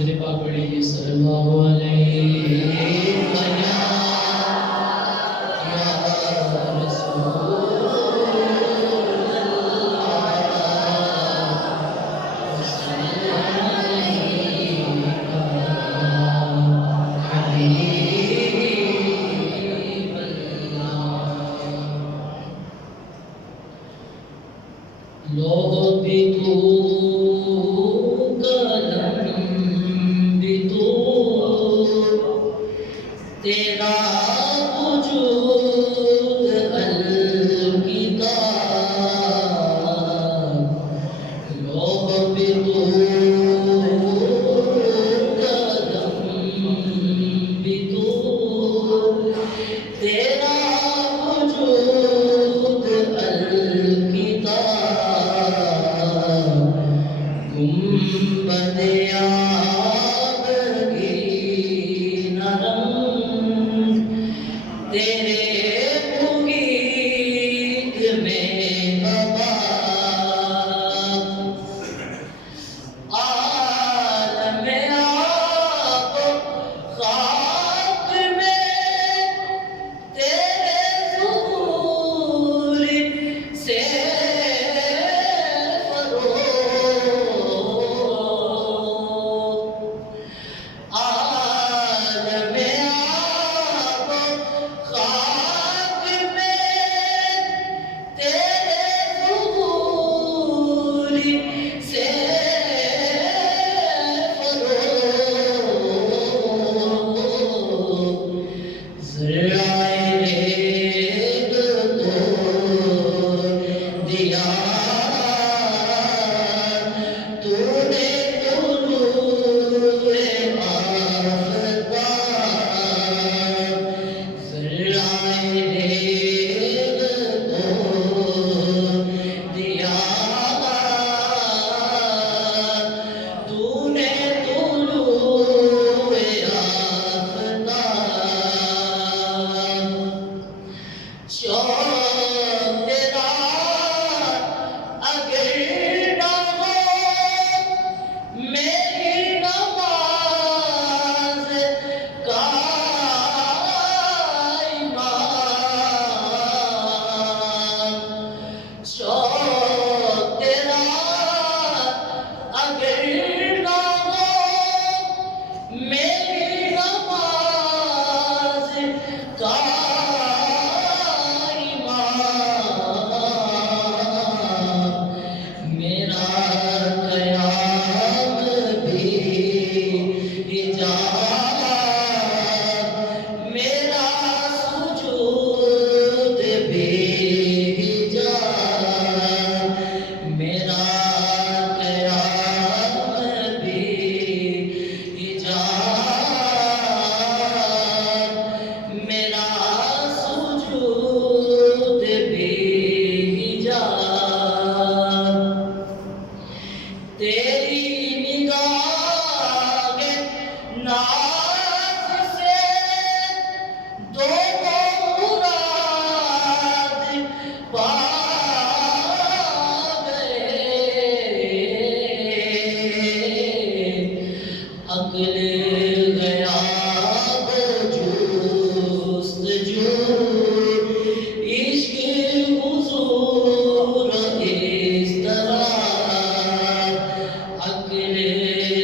मेरे पाक पढ़िए सल्लल्लाहु अलैहि लौह भी तू कलम भी तू तेरा वजूद अल-किताब लौह भी तू कलम भी तू तेरा वजूद अल-किताब गुंबदे आबगी नरम तेरे मुगीत में कबाब आलम आब खाक में तेरे ज़ुहूर से तेरी निगाह नाज़ से दो मुराद पा गए अक्ल गया वो जुस्तजू इश्क हुज़ूर इस तरह अक्ल